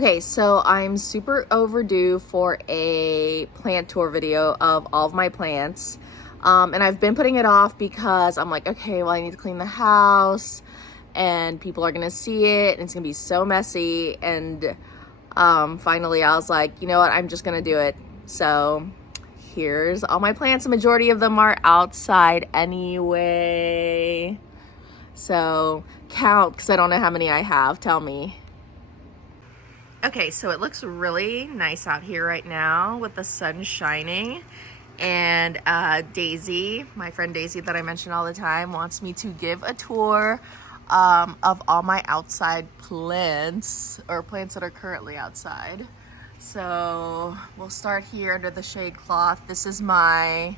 Okay, so I'm super overdue for a plant tour video of all of my plants. And I've been putting it off because I'm like, okay, well, I need to clean the house and people are gonna see it and it's gonna be so messy. And finally I was like, you know what, I'm just gonna do it. So here's all my plants. The majority of them are outside anyway. So count, because I don't know how many I have. Tell me. Okay, so it looks really nice out here right now with the sun shining. And Daisy, my friend Daisy that I mention all the time, wants me to give a tour of all my outside plants, or plants that are currently outside. So we'll start here under the shade cloth. This is my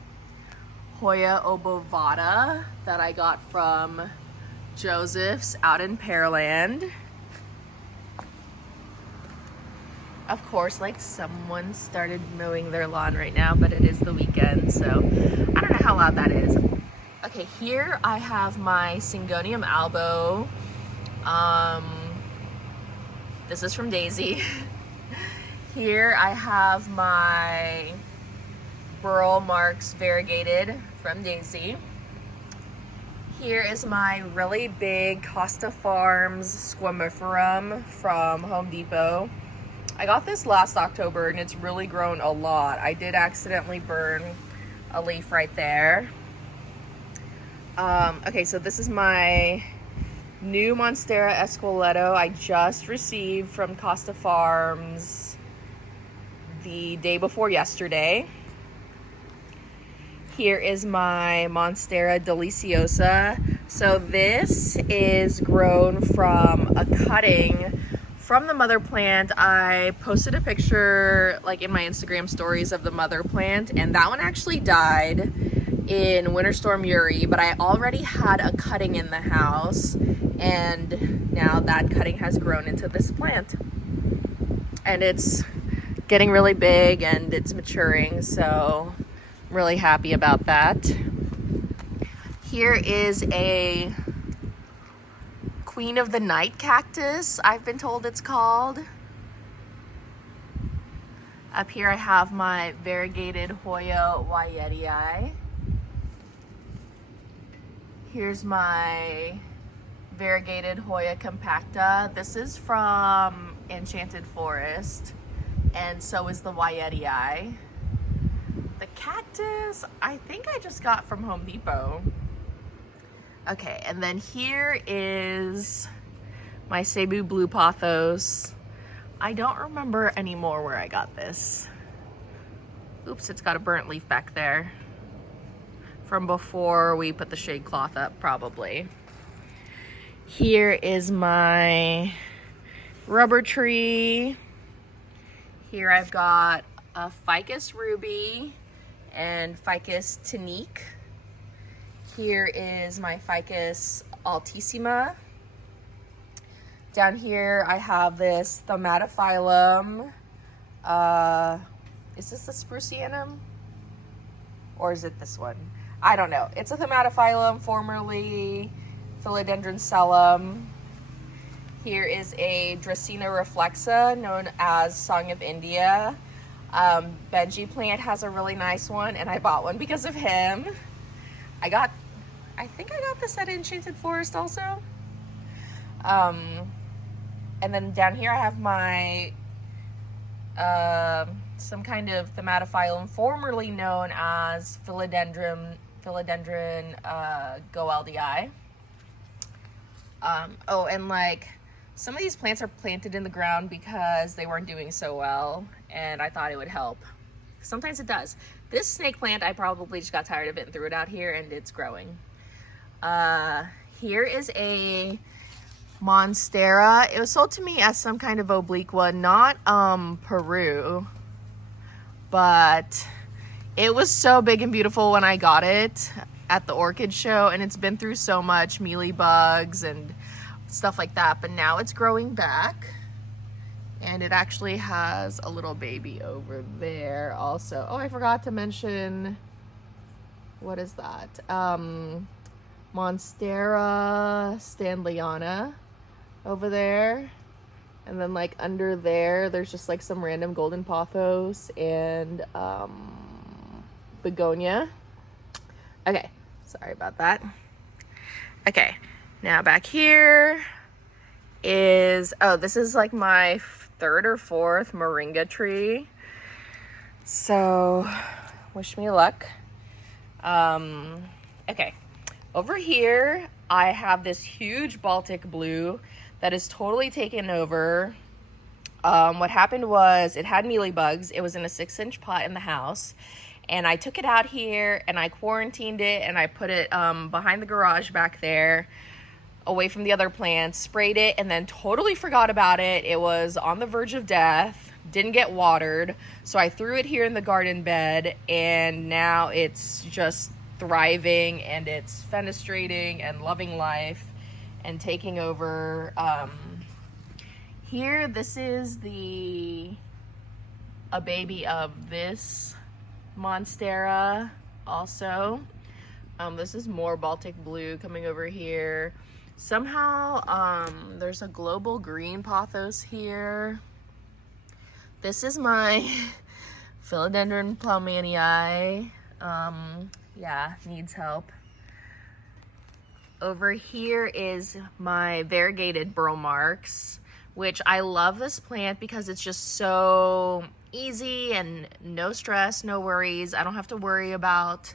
Hoya obovata that I got from Joseph's out in Pearland. Of course, like, someone started mowing their lawn right now, but it is the weekend, so I don't know how loud that is. Okay, here I have my Syngonium albo. This is from Daisy. Here I have my Burl Marks variegated from Daisy. Here is my really big Costa Farms squamiferum from Home Depot. I got this last October and it's really grown a lot. I did accidentally burn a leaf right there. Okay, so this is my new Monstera Esqueleto I just received from Costa Farms the day before yesterday. Here is my Monstera Deliciosa. So this is grown from a cutting from the mother plant. I posted a picture like in my Instagram stories of the mother plant, and that one actually died in Winter Storm Uri, but I already had a cutting in the house, and now that cutting has grown into this plant. And it's getting really big and it's maturing, so I'm really happy about that. Here is a Queen of the Night cactus, I've been told it's called. Up here I have my variegated Hoya Wyetii. Here's my variegated Hoya compacta. This is from Enchanted Forest, and so is the Wyetii. The cactus, I think I just got from Home Depot. Okay, and then here is my Cebu Blue Pothos. I don't remember anymore where I got this. Oops, it's got a burnt leaf back there. From before we put the shade cloth up, probably. Here is my rubber tree. Here I've got a Ficus Ruby and Ficus Tonique. Here is my Ficus Altissima. Down here I have this Thaumatophyllum. Is this the Sprucianum? Or is it this one? I don't know. It's a Thaumatophyllum, formerly Philodendron Sellum. Here is a Dracaena reflexa, known as Song of India. Benji Plant has a really nice one, and I bought one because of him. I think I got this at Enchanted Forest also. And then down here I have my some kind of Thaumatophyllum formerly known as Philodendron goeldii. Oh, and like, some of these plants are planted in the ground because they weren't doing so well, and I thought it would help. Sometimes it does. This snake plant, I probably just got tired of it and threw it out here, and it's growing. Here is a Monstera. It was sold to me as some kind of oblique one, not Peru, but it was so big and beautiful when I got it at the orchid show, and it's been through so much mealy bugs and stuff like that, but now it's growing back, and it actually has a little baby over there also. Oh, I forgot to mention, what is that? Monstera Stanleyana over there. And then like under there, there's just like some random golden pothos and begonia. Okay, sorry about that. Okay, now back here is, oh, this is like my third or fourth moringa tree. So wish me luck. Okay, over here I have this huge Baltic blue that is totally taken over. What happened was it had mealybugs. It was in a 6-inch pot in the house, and I took it out here and I quarantined it and I put it behind the garage back there, away from the other plants, sprayed it, and then totally forgot about it. It was on the verge of death, didn't get watered, so I threw it here in the garden bed, and now it's just thriving and it's fenestrating and loving life and taking over. Here, this is a baby of this monstera also. This is more Baltic blue coming over here. Somehow, there's a global green pothos here. This is my philodendron plowmanii. Yeah, needs help. Over here is my variegated burl marks, which I love this plant because it's just so easy and no stress, no worries. I don't have to worry about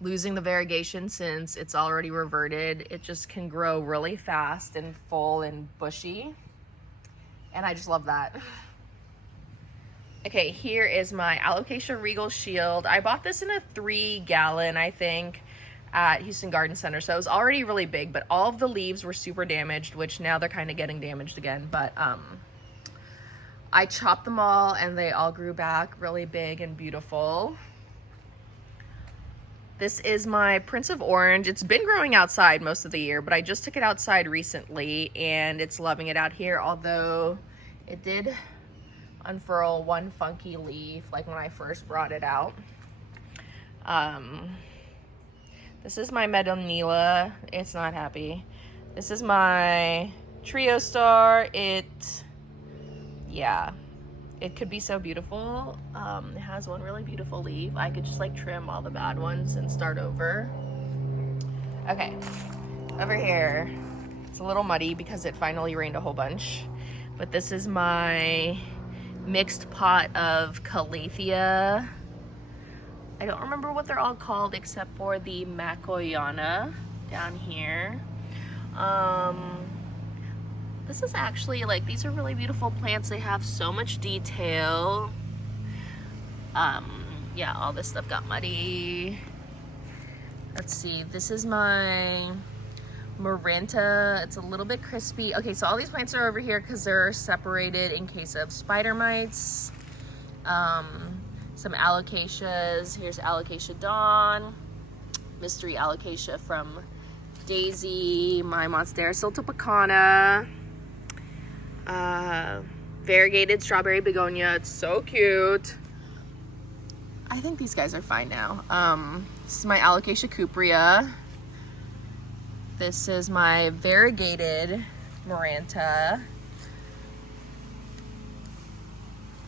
losing the variegation since it's already reverted. It just can grow really fast and full and bushy, and I just love that. Okay, here is my Alocasia Regal Shield. I bought this in a 3-gallon, I think, at Houston Garden Center, so it was already really big, but all of the leaves were super damaged, which now they're kind of getting damaged again. But I chopped them all and they all grew back really big and beautiful. This is my Prince of Orange. It's been growing outside most of the year, but I just took it outside recently and it's loving it out here, although it did unfurl one funky leaf like when I first brought it out. This is my Medonila. It's not happy. This is my Trio Star. Yeah, it could be so beautiful. It has one really beautiful leaf. I could just like trim all the bad ones and start over. Okay, over here, it's a little muddy because it finally rained a whole bunch, but this is my mixed pot of Calathea. I don't remember what they're all called except for the Makoyana down here. This is actually like, these are really beautiful plants. They have so much detail. Yeah, all this stuff got muddy. Let's see, this is my Maranta. It's a little bit crispy. Okay, so all these plants are over here because they're separated in case of spider mites. Some alocasias. Here's Alocasia Dawn, mystery alocasia from Daisy, my Monstera siltopecana, variegated strawberry begonia. It's so cute. I think these guys are fine now. This is my Alocasia cuprea. This is my variegated Maranta.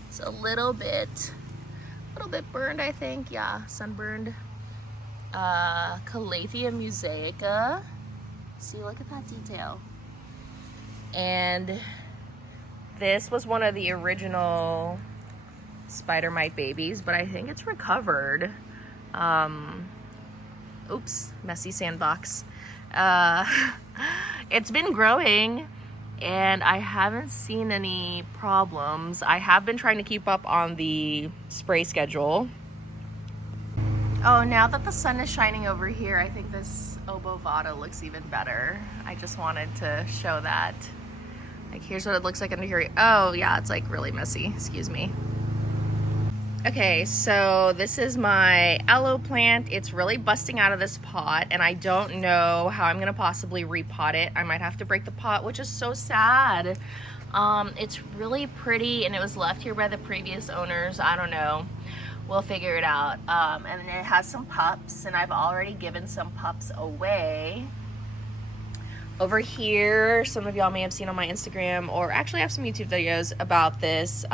It's a little bit burned, I think. Yeah, sunburned. Calathea mosaica. See, look at that detail. And this was one of the original spider mite babies, but I think it's recovered. Oops, messy sandbox. It's been growing and I haven't seen any problems. I have been trying to keep up on the spray schedule. Oh, now that the sun is shining over here, I think this obovata looks even better. I just wanted to show that. Like, here's what it looks like under here. Oh yeah, it's like really messy, excuse me. Okay, so this is my aloe plant. It's really busting out of this pot and I don't know how I'm gonna possibly repot it. I might have to break the pot, which is so sad. It's really pretty and it was left here by the previous owners. I don't know, we'll figure it out. And it has some pups and I've already given some pups away. Over here, some of y'all may have seen on my Instagram, or actually I have some YouTube videos about this.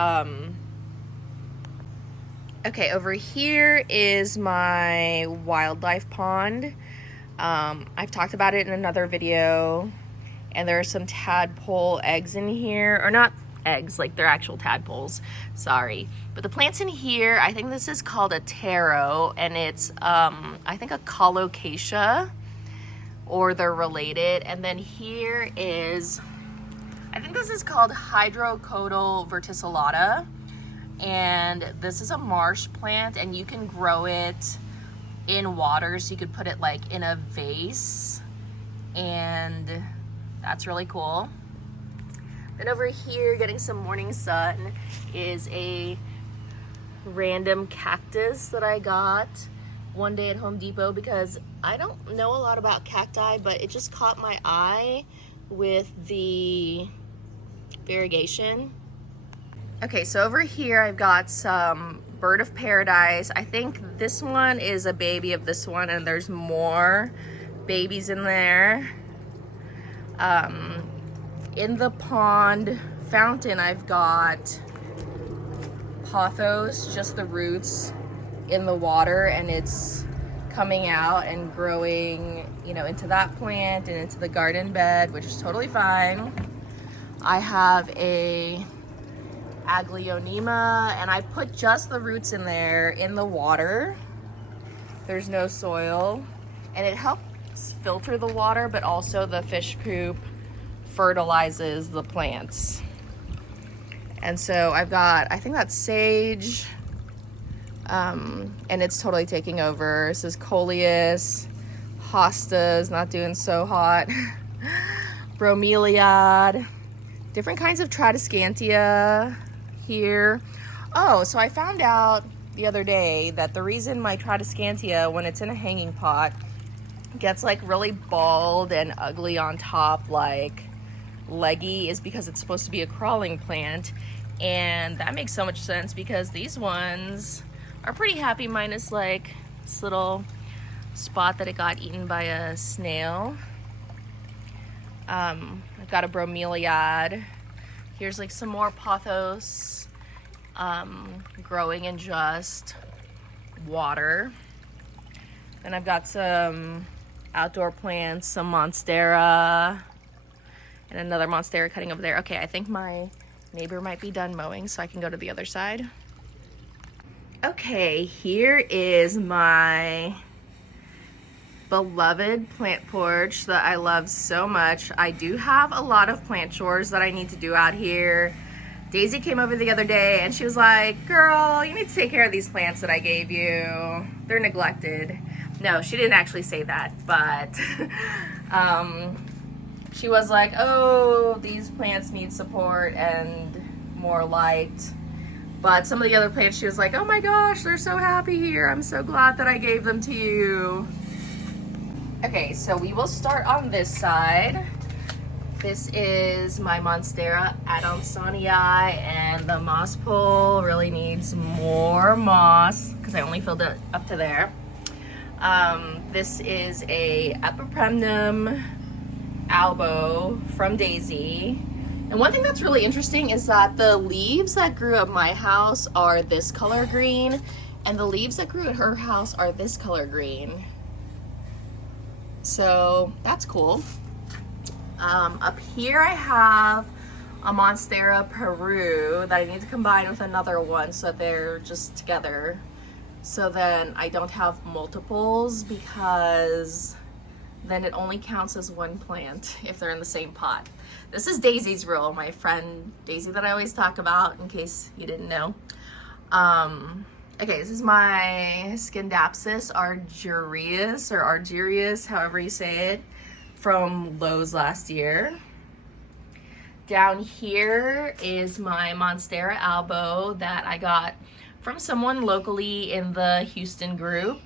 Okay, over here is my wildlife pond. I've talked about it in another video, and there are some tadpole eggs in here, or not eggs, like they're actual tadpoles, sorry. But the plants in here, I think this is called a taro, and it's, I think a colocasia, or they're related. And then here is, I think this is called hydrocodal verticillata, and this is a marsh plant, and you can grow it in water, so you could put it like in a vase, and that's really cool. Then over here, getting some morning sun, is a random cactus that I got one day at Home Depot because I don't know a lot about cacti, but it just caught my eye with the variegation. Okay, so over here I've got some bird of paradise. I think this one is a baby of this one, and there's more babies in there. In the pond fountain, I've got pothos, just the roots in the water, and it's coming out and growing, you know, into that plant and into the garden bed, which is totally fine. I have a aglaonema, and I put just the roots in there in the water. There's no soil, and it helps filter the water, but also the fish poop fertilizes the plants. And so I've got, I think that's sage, and it's totally taking over. This is coleus, hosta's not doing so hot, bromeliad, different kinds of tradescantia here. Oh, so I found out the other day that the reason my tradescantia, when it's in a hanging pot, gets like really bald and ugly on top, like leggy, is because it's supposed to be a crawling plant. And that makes so much sense because these ones are pretty happy, minus like this little spot that it got eaten by a snail. I've got a bromeliad. Here's like some more pothos, growing in just water. Then I've got some outdoor plants, some monstera, and another monstera cutting over there. Okay, I think my neighbor might be done mowing, so I can go to the other side. Okay, here is my beloved plant porch that I love so much. I do have a lot of plant chores that I need to do out here. Daisy came over the other day and she was like, girl, you need to take care of these plants that I gave you. They're neglected. No, she didn't actually say that, but she was like, oh, these plants need support and more light. But some of the other plants, she was like, oh my gosh, they're so happy here. I'm so glad that I gave them to you. Okay, so we will start on this side. This is my Monstera Adansonii, and the moss pole really needs more moss because I only filled it up to there. This is a Epipremnum albo from Daisy. And one thing that's really interesting is that the leaves that grew at my house are this color green, and the leaves that grew at her house are this color green. So that's cool. Up here I have a Monstera Peru that I need to combine with another one so that they're just together. So then I don't have multiples, because then it only counts as one plant if they're in the same pot. This is Daisy's rule, my friend Daisy that I always talk about, in case you didn't know. Okay, this is my Scindapsus argyrius, or argyrius, however you say it, from Lowe's last year. Down here is my Monstera albo that I got from someone locally in the Houston group.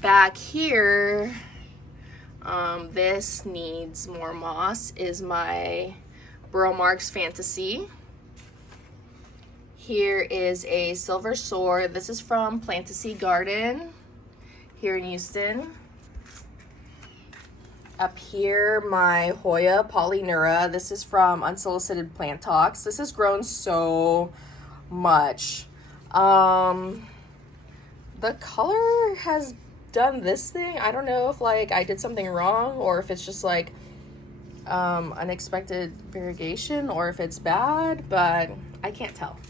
Back here, this needs more moss, is my Bromarks Fantasy. Here is a Silver Sword. This is from Plantasy Garden here in Houston. Up here, my Hoya Polynura. This is from Unsolicited Plant Talks. This has grown so much. The color has done this thing. I don't know if like I did something wrong or if it's just like unexpected variegation or if it's bad, but I can't tell.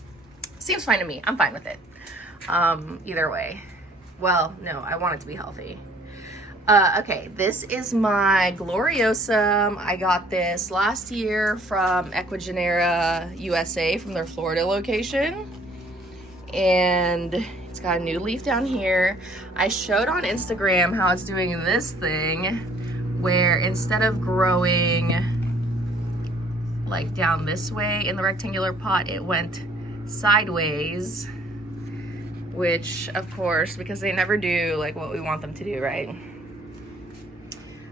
Seems fine to me. I'm fine with it. Either way. Well, no, I want it to be healthy. Okay, this is my Gloriosum. I got this last year from Equigenera USA from their Florida location. And it's got a new leaf down here. I showed on Instagram how it's doing this thing where instead of growing like down this way in the rectangular pot, it went sideways, which of course, because they never do like what we want them to do, right?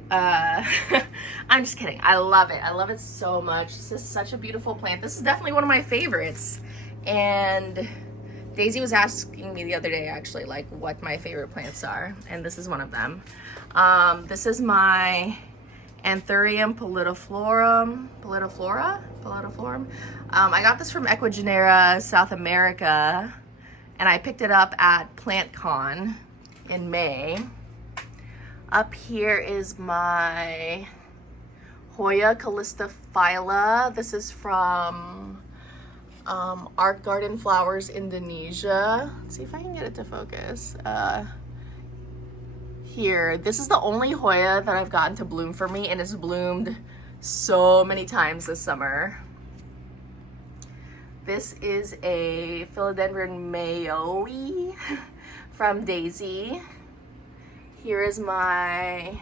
I'm just kidding. I love it. I love it so much. This is such a beautiful plant. This is definitely one of my favorites. And Daisy was asking me the other day actually like what my favorite plants are, and this is one of them. This is my Anthurium pallidiflorum. I got this from Equigenera South America, and I picked it up at PlantCon in May. Up here is my Hoya calistophylla. This is from Art Garden Flowers, Indonesia. Let's see if I can get it to focus. Here, this is the only Hoya that I've gotten to bloom for me, and it's bloomed so many times this summer. This is a Philodendron Mayoe from Daisy. Here is my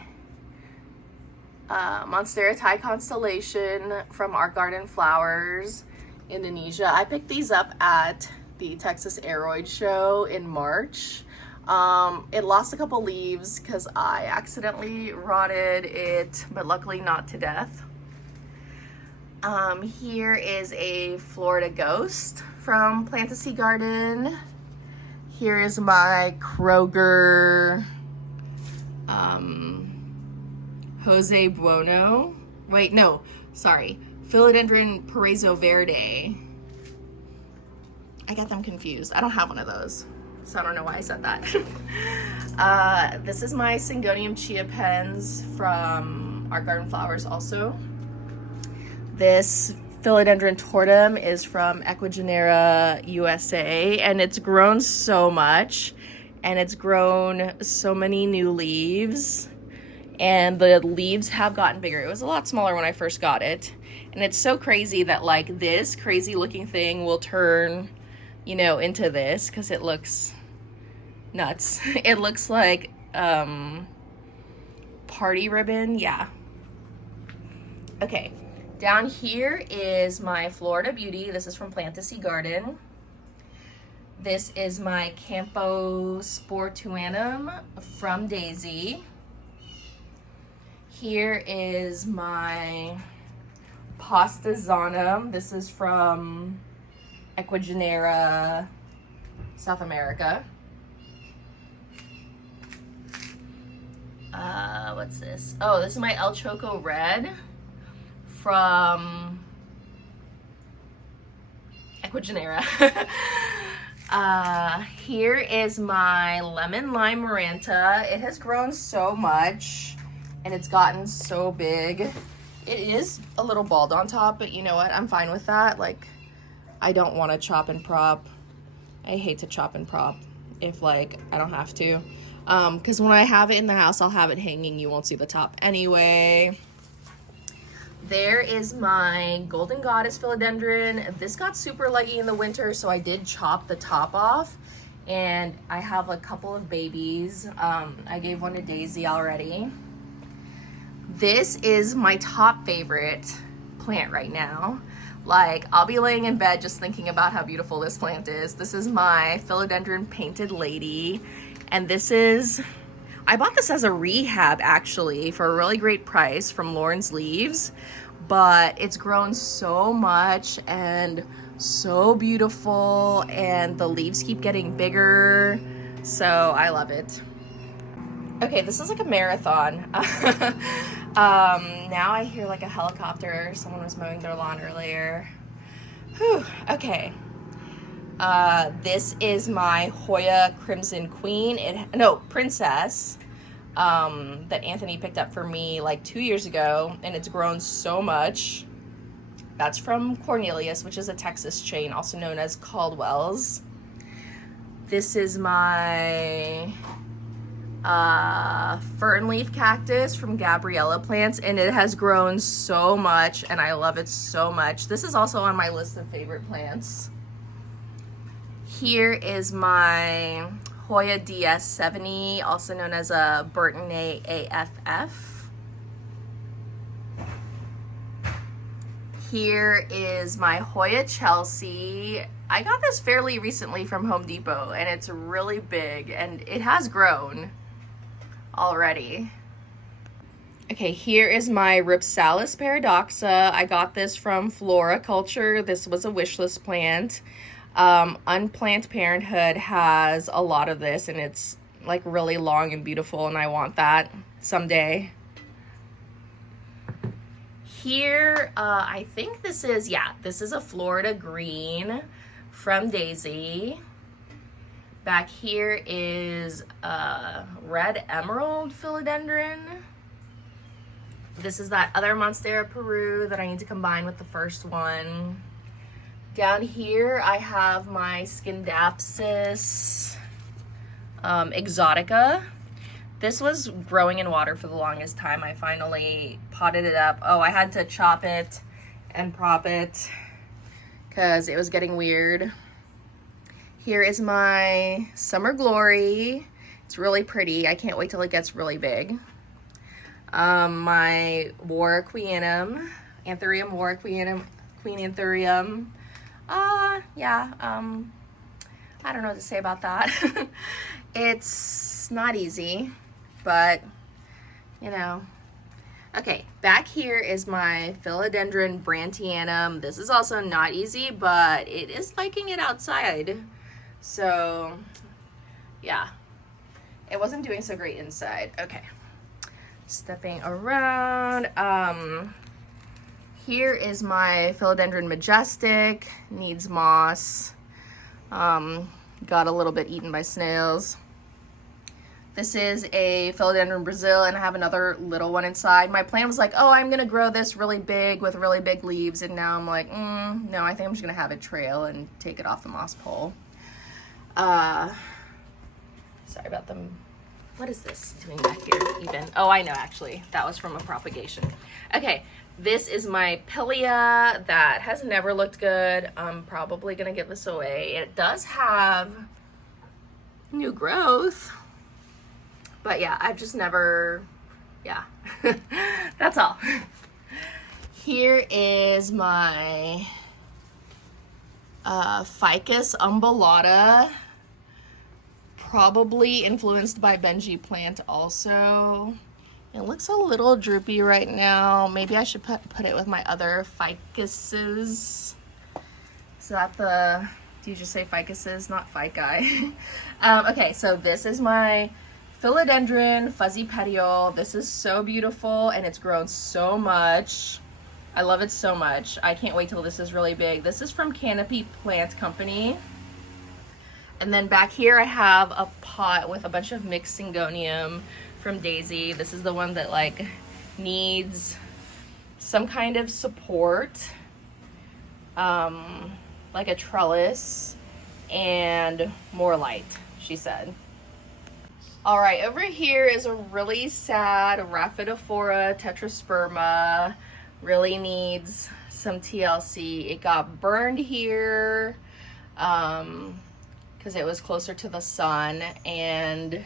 Monstera Thai Constellation from Art Garden Flowers, Indonesia. I picked these up at the Texas Aroid Show in March. It lost a couple leaves because I accidentally rotted it, but luckily not to death. Here is a Florida Ghost from Plantasy Garden. Here is my Kroger Jose Bueno. Wait, no, sorry. Philodendron Paraiso Verde. I got them confused. I don't have one of those, so I don't know why I said that. This is my Syngonium Chia Pens from Art Garden Flowers also. This Philodendron Tortum is from Equigenera USA, and it's grown so much, and it's grown so many new leaves, and the leaves have gotten bigger. It was a lot smaller when I first got it, and it's so crazy that like this crazy looking thing will turn, you know, into this because it looks nuts. It looks like party ribbon. Yeah. Okay, down here is my Florida Beauty. This is from Plantasy Garden. This is my Campo Sportuanum from Daisy. Here is my Pastazanum. This is from Equigenera South America. What's this? Oh, this is my El Choco Red from Equigenera. Here is my Lemon Lime Maranta. It has grown so much and it's gotten so big. It is a little bald on top, but you know what? I'm fine with that. Like, I don't want to chop and prop. I hate to chop and prop if like I don't have to. Because when I have it in the house, I'll have it hanging. You won't see the top anyway. There is my Golden Goddess Philodendron. This got super leggy in the winter, so I did chop the top off. And I have a couple of babies. I gave one to Daisy already. This is my top favorite plant right now. Like, I'll be laying in bed just thinking about how beautiful this plant is. This is my Philodendron Painted Lady. And this is, I bought this as a rehab actually for a really great price from Lauren's Leaves, but it's grown so much and so beautiful, and the leaves keep getting bigger, so I love it. Okay, this is like a marathon. Now I hear like a helicopter. Someone was mowing their lawn earlier. Whew, okay. This is my Hoya Crimson Queen. Princess. That Anthony picked up for me like 2 years ago, and it's grown so much. That's from Cornelius, which is a Texas chain, also known as Caldwell's. This is my fern leaf cactus from Gabriella Plants, and it has grown so much, and I love it so much. This is also on my list of favorite plants. Here is my Hoya DS70, also known as a Burtonay AFF. Here is my Hoya Chelsea. I got this fairly recently from Home Depot, and it's really big, and it has grown already. Okay, here is my Ripsalis paradoxa. I got this from Floriculture. This was a wish list plant. Unplanned Parenthood has a lot of this, and it's like really long and beautiful, and I want that someday. Here, I think this is a Florida Green from Daisy. Back here is Red Emerald Philodendron. This is that other Monstera Peru that I need to combine with the first one. Down here, I have my Scindapsus Exotica. This was growing in water for the longest time. I finally potted it up. Oh, I had to chop it and prop it because it was getting weird. Here is my Summer Glory. It's really pretty. I can't wait till it gets really big. My Warwickwianum, Anthurium Warwickwianum, Queen Anthurium. I don't know what to say about that. It's not easy, but you know. Okay, back here is my Philodendron Brantianum. This is also not easy, but it is liking it outside. So yeah, it wasn't doing so great inside. Okay, stepping around. Here is my Philodendron Majestic, needs moss. Got a little bit eaten by snails. This is a Philodendron Brazil, and I have another little one inside. My plan was like, oh, I'm gonna grow this really big with really big leaves, and now I'm like, no, I think I'm just gonna have it trail and take it off the moss pole. Sorry about them. What is this doing back here even? Oh, I know, actually. That was from a propagation. Okay, this is my Pilia that has never looked good. I'm probably gonna give this away. It does have new growth, but yeah, I've just never, that's all. Here is my Ficus umbellata, probably influenced by Benji plant also. It looks a little droopy right now. Maybe I should put it with my other ficuses. Is that the, do you just say ficuses, not fici? Okay, so this is my Philodendron Fuzzy Petiole. This is so beautiful, and it's grown so much. I love it so much. I can't wait till this is really big. This is from Canopy Plant Company. And then back here I have a pot with a bunch of mixed syngonium from Daisy. This is the one that like needs some kind of support, like a trellis and more light, she said. All right, over here is a really sad Rhaphidophora tetrasperma. Really needs some TLC. It got burned here because it was closer to the sun, and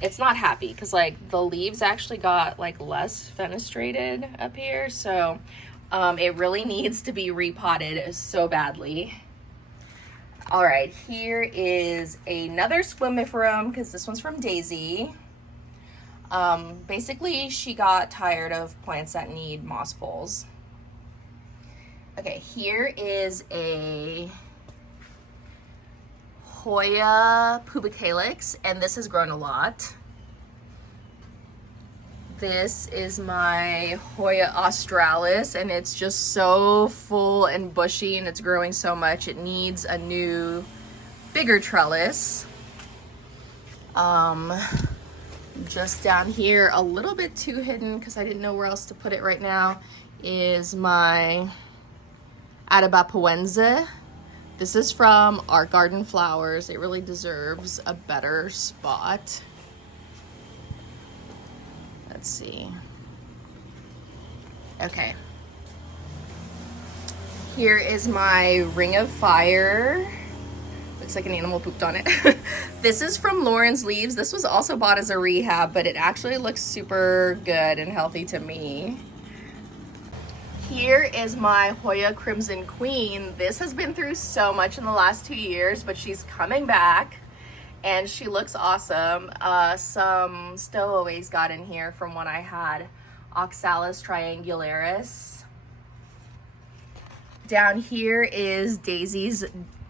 it's not happy because like the leaves actually got like less fenestrated up here, so it really needs to be repotted so badly. All right, here is another Squamiferum because this one's from Daisy. Basically she got tired of plants that need moss poles. Okay, here is a Hoya pubicalyx, and this has grown a lot. This is my Hoya australis, and it's just so full and bushy, and it's growing so much. It needs a new, bigger trellis. Just down here, a little bit too hidden because I didn't know where else to put it right now, is my Atabapoense. This is from Art Garden Flowers. It really deserves a better spot. Let's see. Okay. Here is my Ring of Fire. Looks like an animal pooped on it. This is from Lauren's Leaves. This was also bought as a rehab, but it actually looks super good and healthy to me. Here is my Hoya Crimson Queen. This has been through so much in the last 2 years, but she's coming back and she looks awesome. Some stowaways got in here from when I had Oxalis triangularis. Down here is Daisy's,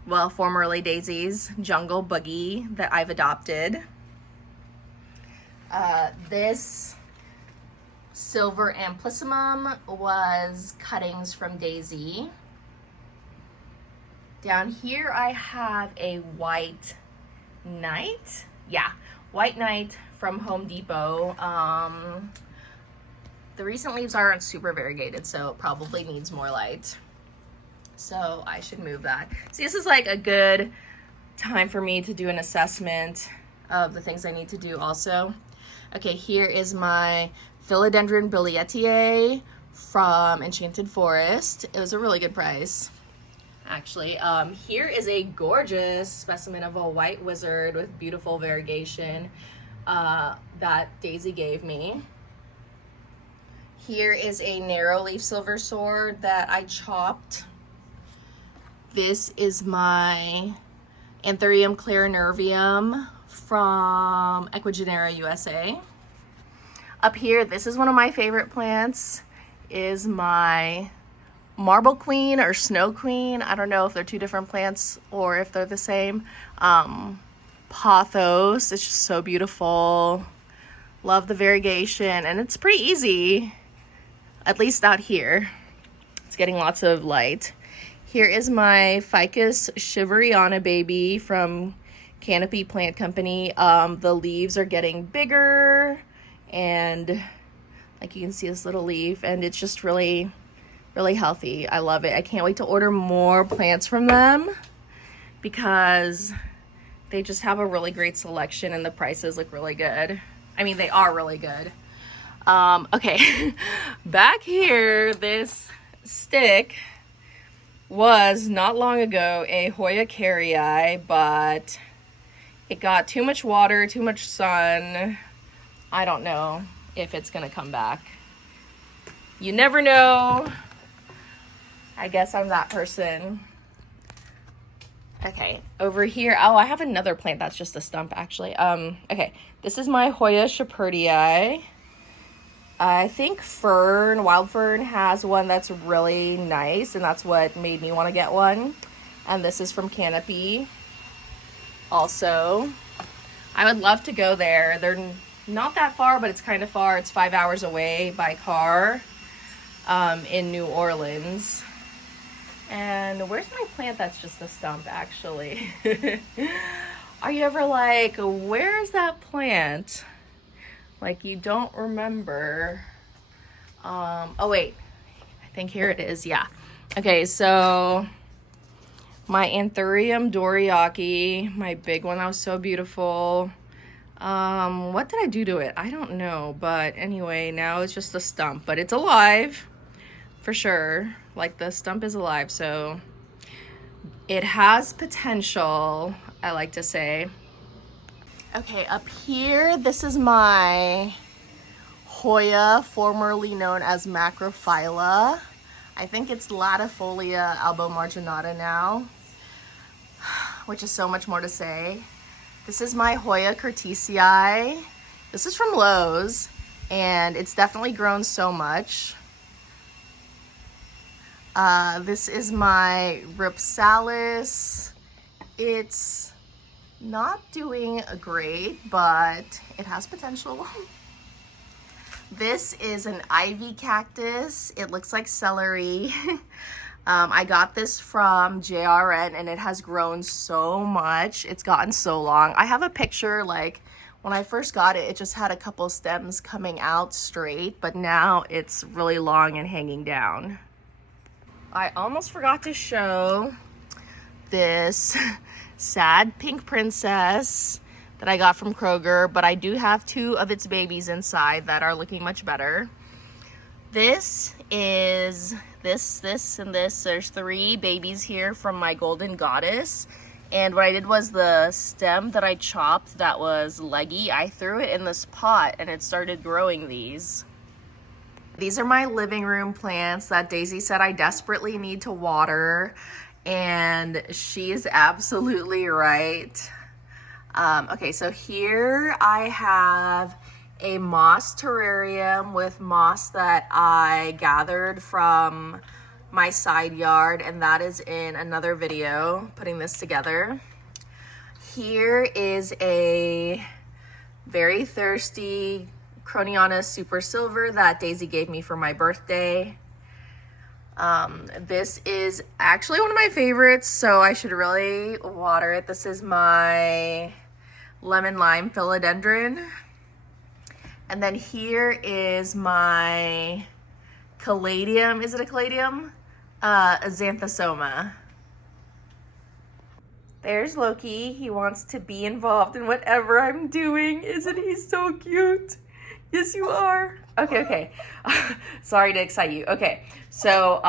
well, formerly Daisy's Jungle Boogie that I've adopted. This Silver Amplissimum was cuttings from Daisy. Down here I have a White Knight. Yeah, White Knight from Home Depot. The recent leaves aren't super variegated, so it probably needs more light. So I should move that. See, this is like a good time for me to do an assessment of the things I need to do also. Okay, here is my Philodendron Billietiae from Enchanted Forest. It was a really good price, actually. Here is a gorgeous specimen of a white wizard with beautiful variegation that Daisy gave me. Here is a narrow leaf silver sword that I chopped. This is my Anthurium clarinervium from Equigenera USA. Up here, this is one of my favorite plants, is my Marble Queen or Snow Queen. I don't know if they're two different plants or if they're the same. Pothos, it's just so beautiful. Love the variegation, and it's pretty easy, at least out here. It's getting lots of light. Here is my Ficus Shiveriana baby from Canopy Plant Company. The leaves are getting bigger, and like you can see this little leaf, and it's just really, really healthy. I love it. I can't wait to order more plants from them because they just have a really great selection and the prices look really good. I mean, they are really good. Okay, back here, this stick was not long ago a Hoya carrii, but it got too much water, too much sun. I don't know if it's gonna come back. You never know. I guess I'm that person. Okay, over here, oh, I have another plant that's just a stump actually. Okay, this is my Hoya Shepherdii. I think Wild Fern has one that's really nice, and that's what made me want to get one. And this is from Canopy. Also, I would love to go there. They're not that far, but it's kind of far. It's 5 hours away by car in New Orleans. And where's my plant that's just a stump, actually? Are you ever like, where's that plant? Like, you don't remember. Oh wait, I think here it is. Yeah. Okay, so my Anthurium Doriaki, my big one that was so beautiful. What did I do to it? I don't know, but anyway, now it's just a stump, but it's alive for sure. Like, the stump is alive, so it has potential, I like to say. Okay, up here, this is my Hoya, formerly known as Macrophylla. I think it's Latifolia albomarginata now, which is so much more to say. This is my Hoya curtisii. This is from Lowe's, and it's definitely grown so much. This is my Ripsalis. It's not doing great, but it has potential. This is an ivy cactus. It looks like celery. I got this from JRN and it has grown so much. It's gotten so long. I have a picture, like when I first got it, it just had a couple stems coming out straight, but now it's really long and hanging down. I almost forgot to show this sad pink princess that I got from Kroger, but I do have 2 of its babies inside that are looking much better. This is this, and this. There's 3 babies here from my golden goddess. And what I did was the stem that I chopped that was leggy, I threw it in this pot and it started growing these. These are my living room plants that Daisy said I desperately need to water. And she is absolutely right. Okay, so here I have a moss terrarium with moss that I gathered from my side yard, and that is in another video, putting this together. Here is a very thirsty Croniana Super Silver that Daisy gave me for my birthday. This is actually one of my favorites, so I should really water it. This is my lemon lime philodendron. And then here is my caladium. Is it a caladium? Xanthosoma. There's Loki. He wants to be involved in whatever I'm doing. Isn't he so cute? Yes, you are. Okay. Sorry to excite you. Okay, so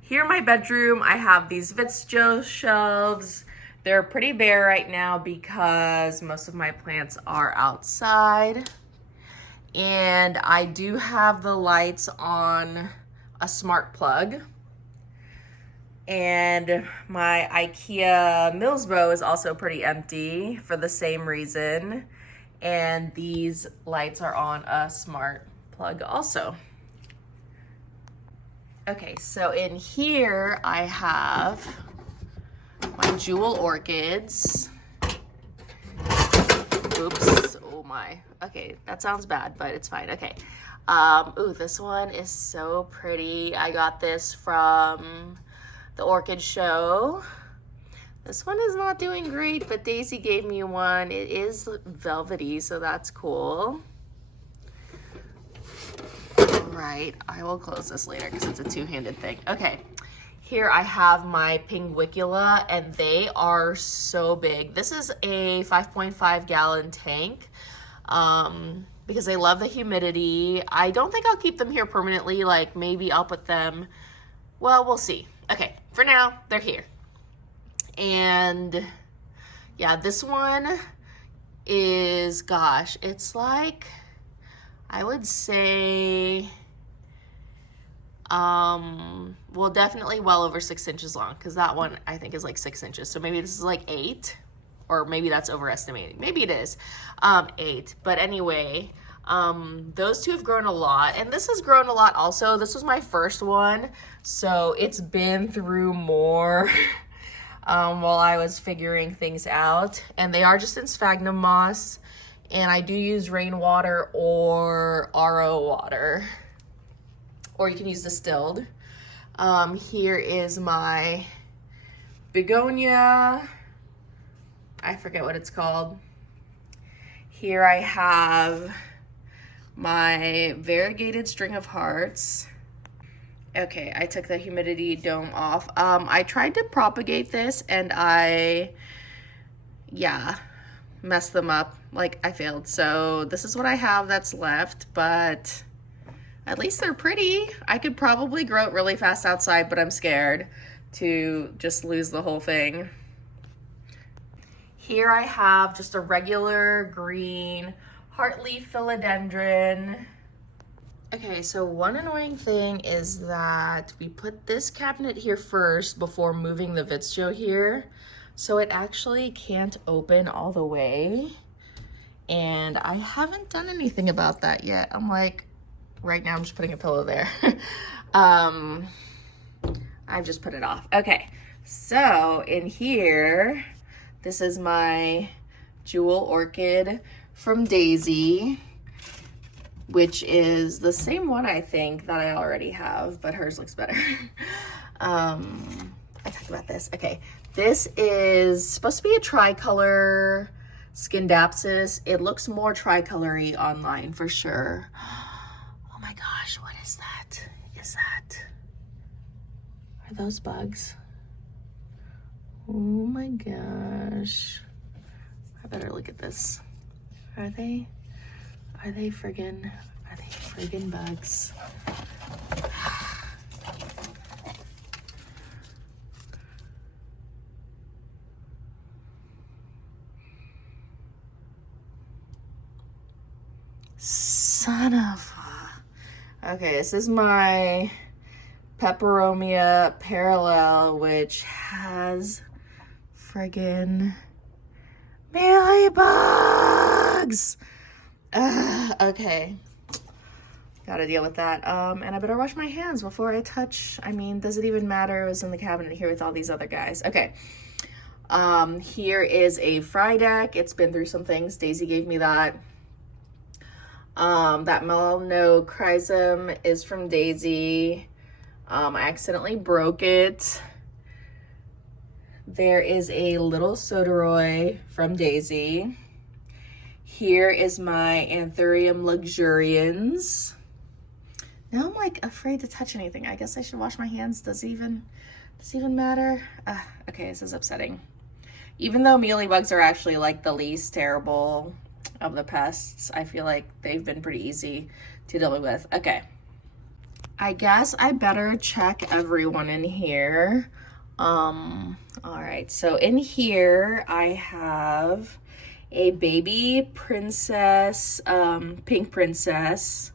here in my bedroom, I have these Vitjo shelves. They're pretty bare right now because most of my plants are outside. And I do have the lights on a smart plug. And my IKEA Millsbow is also pretty empty for the same reason. And these lights are on a smart plug also. Okay, so in here I have my jewel orchids. Oops, oh my. Okay, that sounds bad, but it's fine. Okay. Ooh, this one is so pretty. I got this from the orchid show. This one is not doing great, but Daisy gave me one. It is velvety, so that's cool. All right, I will close this later because it's a two-handed thing. Okay, here I have my pinguicula, and they are so big. This is a 5.5 gallon tank because they love the humidity. I don't think I'll keep them here permanently. Like maybe I'll put them, well, we'll see. Okay, for now, they're here. And yeah, this one is, gosh, it's like, I would say, well, definitely well over 6 inches long, because that one I think is like 6 inches. So maybe this is like 8, or maybe that's overestimating. Maybe it is 8. But anyway, those two have grown a lot, and this has grown a lot also. This was my first one, so it's been through more while I was figuring things out. And they are just in sphagnum moss, and I do use rainwater or RO water, or you can use distilled. Here is my begonia. I forget what it's called. Here I have my variegated string of hearts. Okay, I took the humidity dome off. I tried to propagate this and messed them up. Like, I failed. So this is what I have that's left, but at least they're pretty. I could probably grow it really fast outside, but I'm scared to just lose the whole thing. Here I have just a regular green heartleaf philodendron. Okay, so one annoying thing is that we put this cabinet here first before moving the Vitjo here, so it actually can't open all the way, and I haven't done anything about that yet. I'm like, right now I'm just putting a pillow there. I've just put it off. Okay, so in here, this is my jewel orchid from Daisy. which is the same one I think that I already have, but hers looks better. I talked about this. Okay, this is supposed to be a tricolor Scindapsus. It looks more tricolory online for sure. Oh my gosh, what is that? Are those bugs? Oh my gosh. I better look at this. Are they friggin' bugs? Son of a... Okay, this is my Peperomia Parallel, which has friggin' mealybugs. Okay, gotta deal with that. And I better wash my hands before I touch. I mean, does it even matter? It was in the cabinet here with all these other guys. Okay, here is a fry deck. It's been through some things. Daisy gave me that. That Melanochrysum is from Daisy. I accidentally broke it. There is a little Soderoy from Daisy. Here is my Anthurium luxurians. Now I'm like afraid to touch anything. I guess I should wash my hands. Does it even matter? Okay, this is upsetting. Even though mealybugs are actually like the least terrible of the pests, I feel like they've been pretty easy to deal with. Okay, I guess I better check everyone in here. All right, so in here I have a baby princess, pink princess.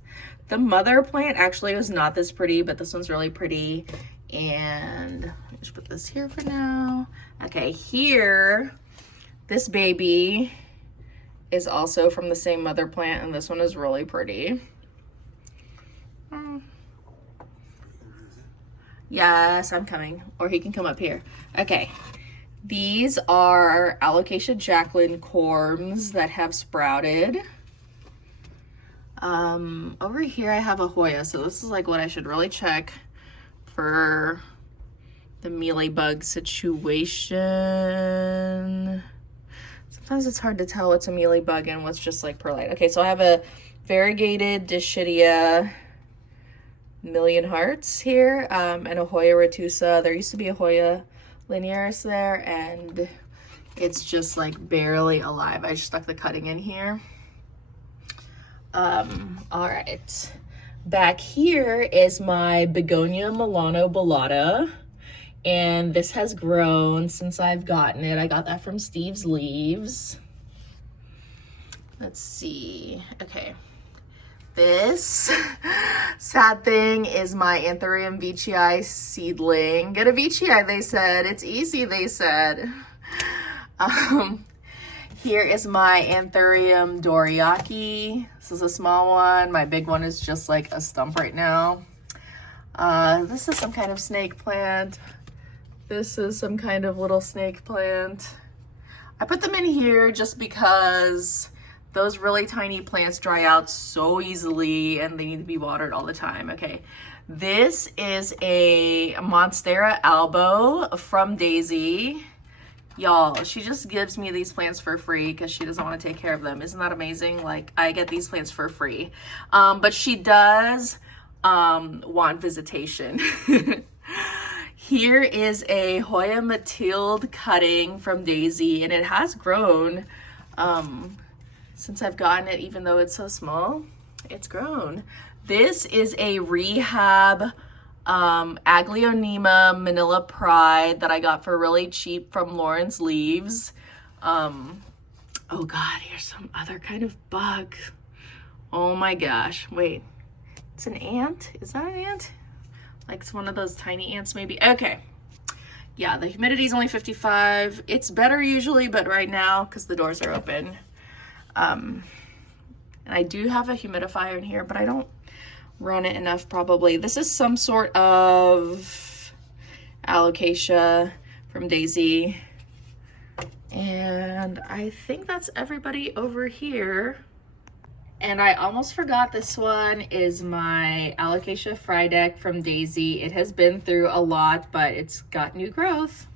The mother plant actually was not this pretty, but this one's really pretty. And let me just put this here for now. Okay, here, this baby is also from the same mother plant, and this one is really pretty. Yes, I'm coming, or he can come up here. Okay, these are Alocasia Jacqueline corms that have sprouted. Over here I have a Hoya, so this is like what I should really check for the mealybug situation. Sometimes it's hard to tell what's a mealybug and what's just like perlite. Okay, so I have a variegated Dischidia Million Hearts here, and a Hoya retusa. There used to be a Hoya linearis there, and it's just like barely alive. I just stuck the cutting in here. All right. Back here is my Begonia Milano Bellata, and this has grown since I've gotten it. I got that from Steve's Leaves. Let's see. Okay. This sad thing is my Anthurium veitchii seedling. Get a veitchii, they said. It's easy, they said. Here is my Anthurium Doriaki. This is a small one. My big one is just like a stump right now. This is some kind of snake plant. This is some kind of little snake plant. I put them in here just because those really tiny plants dry out so easily and they need to be watered all the time. Okay, this is a Monstera albo from Daisy. Y'all, she just gives me these plants for free because she doesn't want to take care of them. Isn't that amazing? Like, I get these plants for free. But she does want visitation. Here is a Hoya Mathilde cutting from Daisy, and it has grown since I've gotten it, even though it's so small. It's grown. This is a Rehab Aglaonema Manila Pride that I got for really cheap from Lauren's Leaves. Oh God, here's some other kind of bug. Oh my gosh, wait, it's an ant? Is that an ant? Like it's one of those tiny ants maybe? Okay, yeah, the humidity is only 55. It's better usually, but right now, because the doors are open. And I do have a humidifier in here, but I don't run it enough probably. This is some sort of Alocasia from Daisy. And I think that's everybody over here. And I almost forgot, this one is my Alocasia Frydek from Daisy. It has been through a lot, but it's got new growth.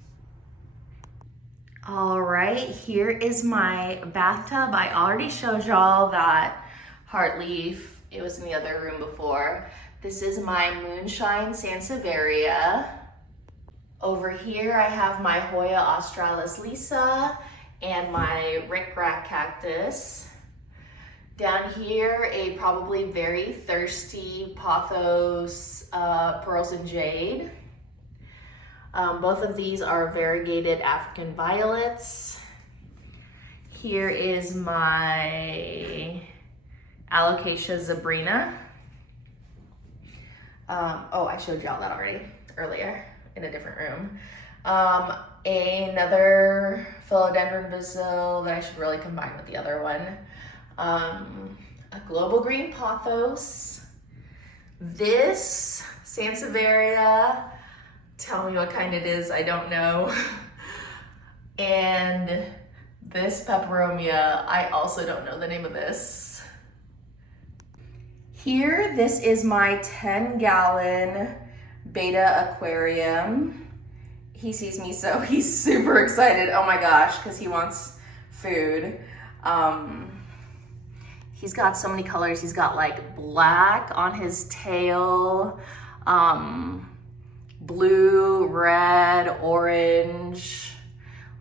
All right, here is my bathtub. I already showed y'all that heartleaf. It was in the other room before. This is my Moonshine Sansevieria. Over here, I have my Hoya Australis Lisa and my rickrack cactus. Down here, a probably very thirsty pothos pearls and jade. Both of these are variegated African violets. Here is my Alocasia Zabrina. Oh, I showed y'all that already earlier in a different room. Another philodendron Brazil that I should really combine with the other one. A global green pothos. This Sansevieria, tell me what kind it is, I don't know. And this peperomia, I also don't know the name of this. Here, this is my 10-gallon Beta aquarium. He sees me, so he's super excited. Oh my gosh, because he wants food. He's got so many colors. He's got like black on his tail, blue, red, orange,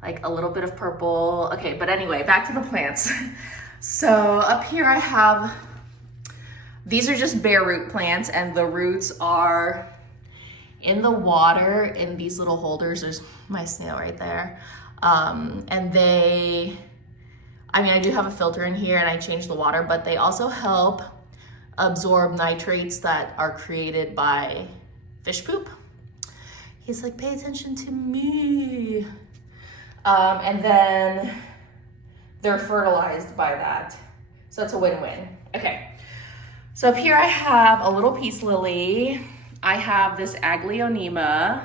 like a little bit of purple. Okay, but anyway, back to the plants. So up here I have, these are just bare root plants, and the roots are in the water in these little holders. There's my snail right there. And they, I mean, I do have a filter in here and I change the water, but they also help absorb nitrates that are created by fish poop. He's like, pay attention to me. And then they're fertilized by that. So it's a win-win. Okay, so up here I have a little peace lily. I have this Aglaonema,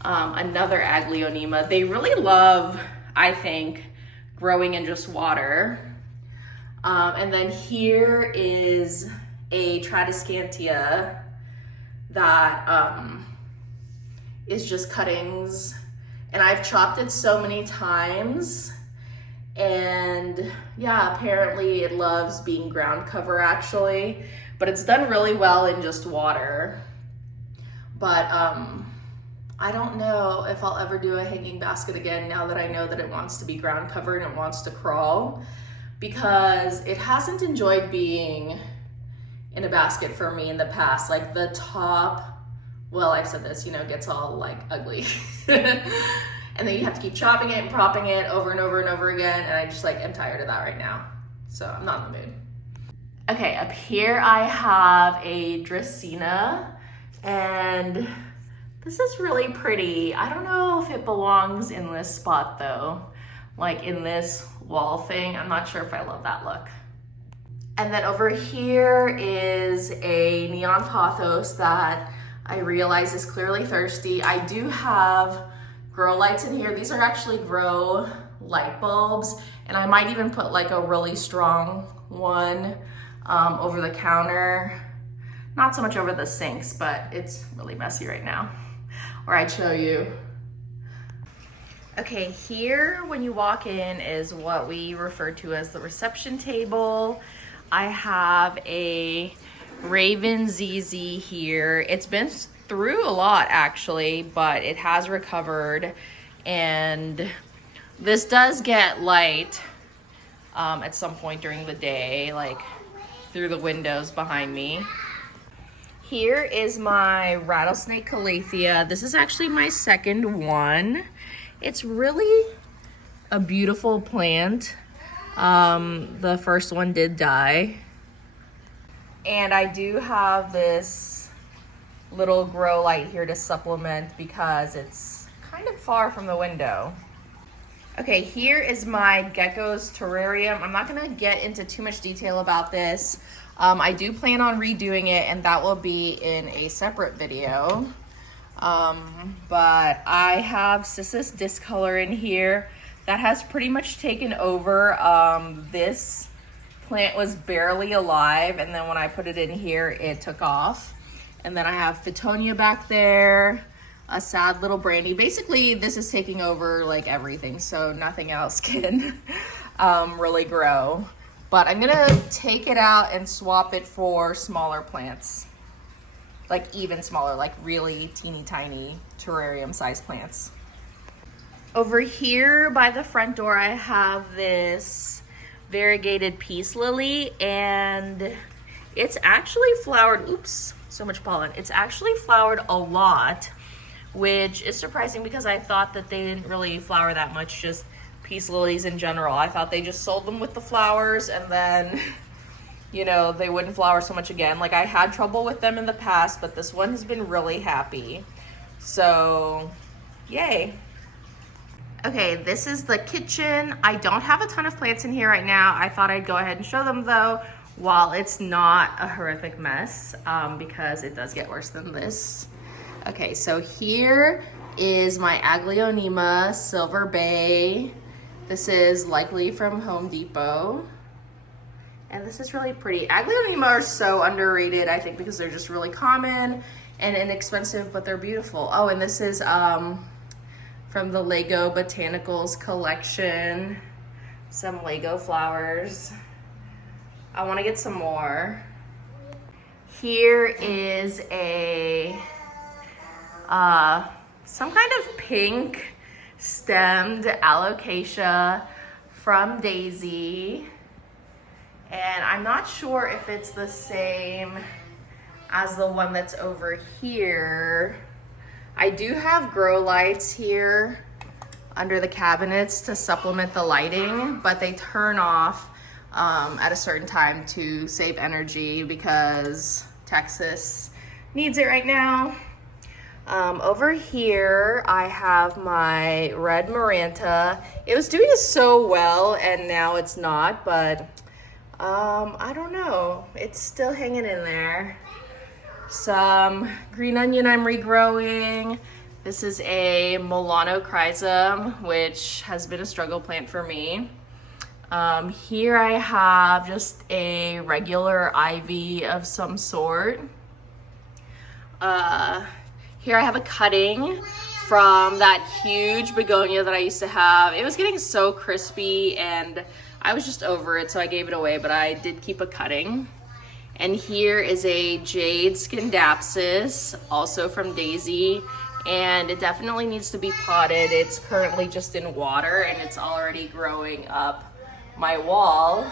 another Aglaonema. They really love, I think, growing in just water. And then here is a Tradescantia that is just cuttings. And I've chopped it so many times. And yeah, apparently it loves being ground cover actually, but it's done really well in just water. But I don't know if I'll ever do a hanging basket again now that I know that it wants to be ground covered and it wants to crawl, because it hasn't enjoyed being in a basket for me in the past. Like the top, well, I've said this, you know, gets all like ugly. And then you have to keep chopping it and propping it over and over and over again. And I just like am tired of that right now. So I'm not in the mood. Okay, up here I have a Dracaena, and this is really pretty. I don't know if it belongs in this spot though, like in this wall thing. I'm not sure if I love that look. And then over here is a neon pothos that I realize is clearly thirsty. I do have grow lights in here. These are actually grow light bulbs, and I might even put like a really strong one over the counter. Not so much over the sinks, but it's really messy right now. Or I'd show you. Okay, here when you walk in is what we refer to as the reception table. I have a Raven ZZ here. It's been through a lot actually, but it has recovered, and this does get light at some point during the day, like through the windows behind me. Here is my rattlesnake calathea. This is actually my second one. It's really a beautiful plant. The first one did die. And I do have this little grow light here to supplement because it's kind of far from the window. Okay, here is my gecko's terrarium. I'm not gonna get into too much detail about this. I do plan on redoing it, and that will be in a separate video. But I have Cissus discolor in here that has pretty much taken over this plant was barely alive, and then when I put it in here, it took off. And then I have Fittonia back there, a sad little Brandy. Basically, this is taking over like everything, so nothing else can really grow. But I'm gonna take it out and swap it for smaller plants. Like even smaller, like really teeny tiny terrarium sized plants. Over here by the front door, I have this variegated peace lily, and it's actually flowered, oops, so much pollen. It's actually flowered a lot, which is surprising because I thought that they didn't really flower that much, just peace lilies in general. I thought they just sold them with the flowers and then, you know, they wouldn't flower so much again. Like I had trouble with them in the past, but this one has been really happy. So, yay. Okay, this is the kitchen. I don't have a ton of plants in here right now. I thought I'd go ahead and show them though, while it's not a horrific mess, because it does get worse than this. Okay, so here is my Aglaonema Silver Bay. This is likely from Home Depot. And this is really pretty. Aglaonema are so underrated, I think, because they're just really common and inexpensive, but they're beautiful. Oh, and this is from the Lego Botanicals collection. Some Lego flowers. I want to get some more. Here is a some kind of pink stemmed alocasia from Daisy. And I'm not sure if it's the same as the one that's over here. I do have grow lights here under the cabinets to supplement the lighting, but they turn off at a certain time to save energy because Texas needs it right now. Over here, I have my red Maranta. It was doing so well and now it's not, but I don't know. It's still hanging in there. Some green onion I'm regrowing. This is a Milano Chrysum, which has been a struggle plant for me. Here I have just a regular ivy of some sort. Here I have a cutting from that huge begonia that I used to have. It was getting so crispy and I was just over it, so I gave it away, but I did keep a cutting. And here is a Jade Scindapsus, also from Daisy, and it definitely needs to be potted. It's currently just in water and it's already growing up my wall.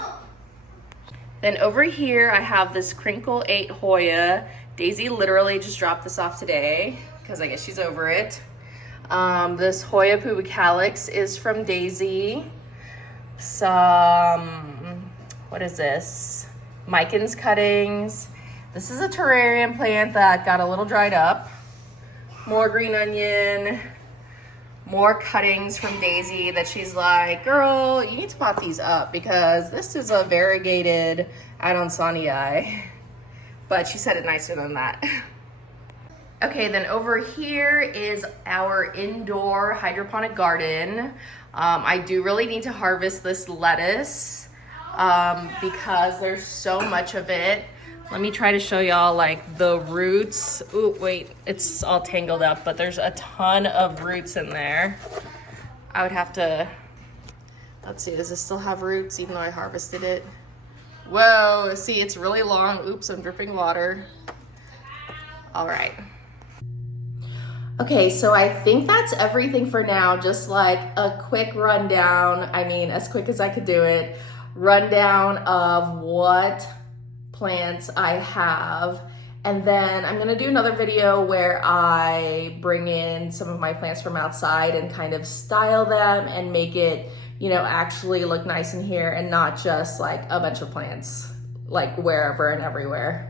Then over here I have this Crinkle 8 Hoya. Daisy literally just dropped this off today because I guess she's over it. This Hoya pubicalyx is from Daisy. Some, what is this? Micans cuttings. This is a terrarium plant that got a little dried up. More green onion. More cuttings from Daisy that she's like, girl, you need to pot these up because this is a variegated Adansonii. But she said it nicer than that. Okay, then over here is our indoor hydroponic garden. I do really need to harvest this lettuce because there's so much of it. Let me try to show y'all like the roots. Ooh, wait, it's all tangled up, but there's a ton of roots in there. I would have to, let's see, does this still have roots even though I harvested it? Whoa, see, it's really long. Oops, I'm dripping water. All right. Okay, so I think that's everything for now. Just like a quick rundown, I mean, as quick as I could do it, rundown of what plants I have. And then I'm gonna do another video where I bring in some of my plants from outside and kind of style them and make it, you know, actually look nice in here and not just like a bunch of plants like wherever and everywhere.